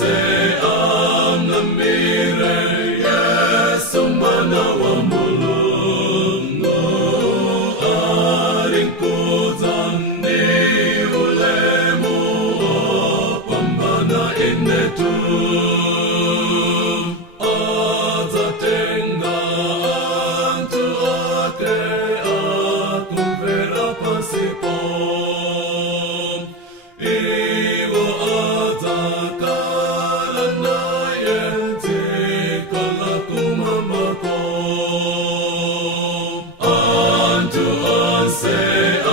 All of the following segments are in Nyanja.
onse amnamire Yesu mwana wa Mulungu arinkuzani ulemu pambana inetu azatenga antu ake akumvera pasipo iwo azakala naye nzikala kumamako antu onse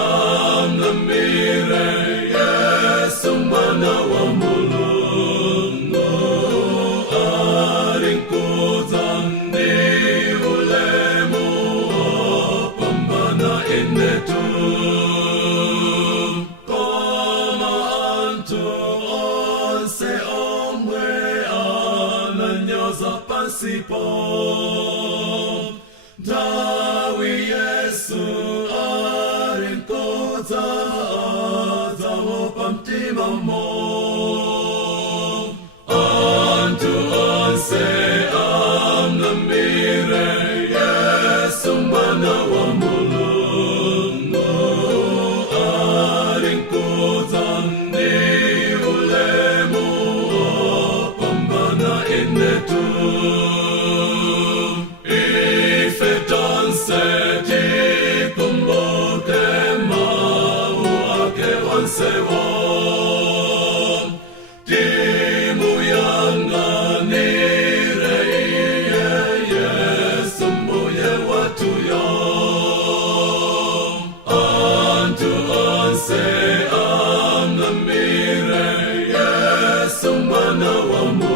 amnamire Yesu mwana wa Mulungu arinkuzani ulemu pambana inetu koma antu onse omwe ananyoza pasipo ndawi Yesu arinkoza azawopa mtima mo antu onse amnamire Yesu mwana wa Mulungu arinkuzani ulemu pambana inetu ife tonse tikumbuke mau ake onsewo timuyanganire iye Yesu mbuye watuyo antu onse amnamire Yesu mwana wa Mulungu